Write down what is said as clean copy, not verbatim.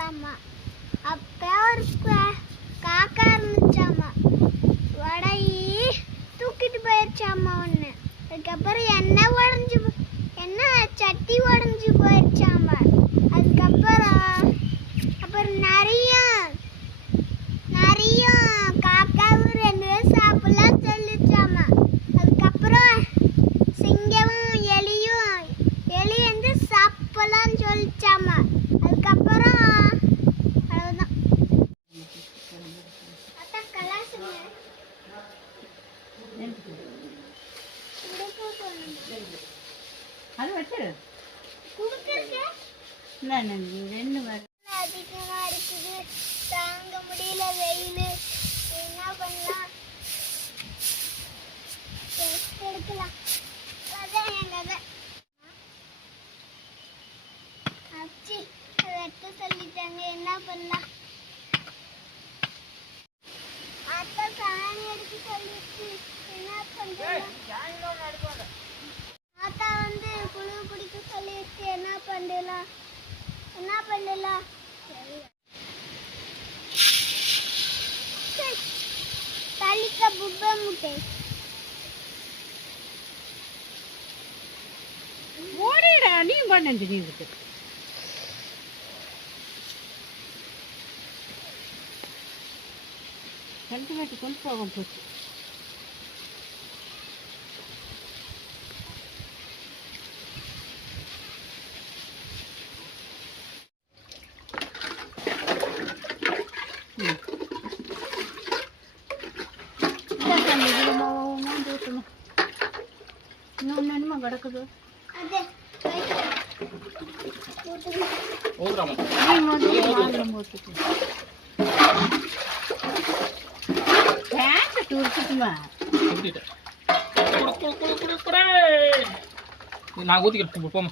போகலாமா. அப்போ ஒரு காக்கா இருந்துச்சாமா. உடையி தூக்கிட்டு போயிடுச்சாமா ஒன்று. அதுக்கப்புறம் என்ன சட்டி உடஞ்சி போயிடுச்சாமா. அப்புறம் நிறைய காக்காவும் 2 பேரும் சாப்பிடலாம் சொல்லிச்சாமா. அதுக்கப்புறம் சிங்கமும் எலி வந்து சாப்பிடலாம்னு சொல்லிச்சாமா. அதுக்கப்புறம் அவ்வளவுதான். கலாசுங்க அது வச்சிரு குடுக்கறதுக்கு அதிகமா இருக்குது. தாங்க முடியல வெயில். என்ன பண்ணலாம்? எடுக்கலாம். அதான் என் கதை. அச்சி வெட்ட சொல்லிட்டாங்க. என்ன பண்ணலாம்? அத்தை சாணி எடுத்து சொல்லிட்டு என்ன பண்றேன்? ஆத்தா வந்து குழு பிடிக்க சொல்லிட்டு என்ன பண்ணலாம்? தலிக்க புப்ப முட்டை ஓடிடா நீ பண்ணு நீ இருக்கு கல்குலேட்டு கொண்டு போகும் போச்சு. இன்னொன்று என்னமா கிடக்குது நான் ஊத்திக்கிட்டு போமா.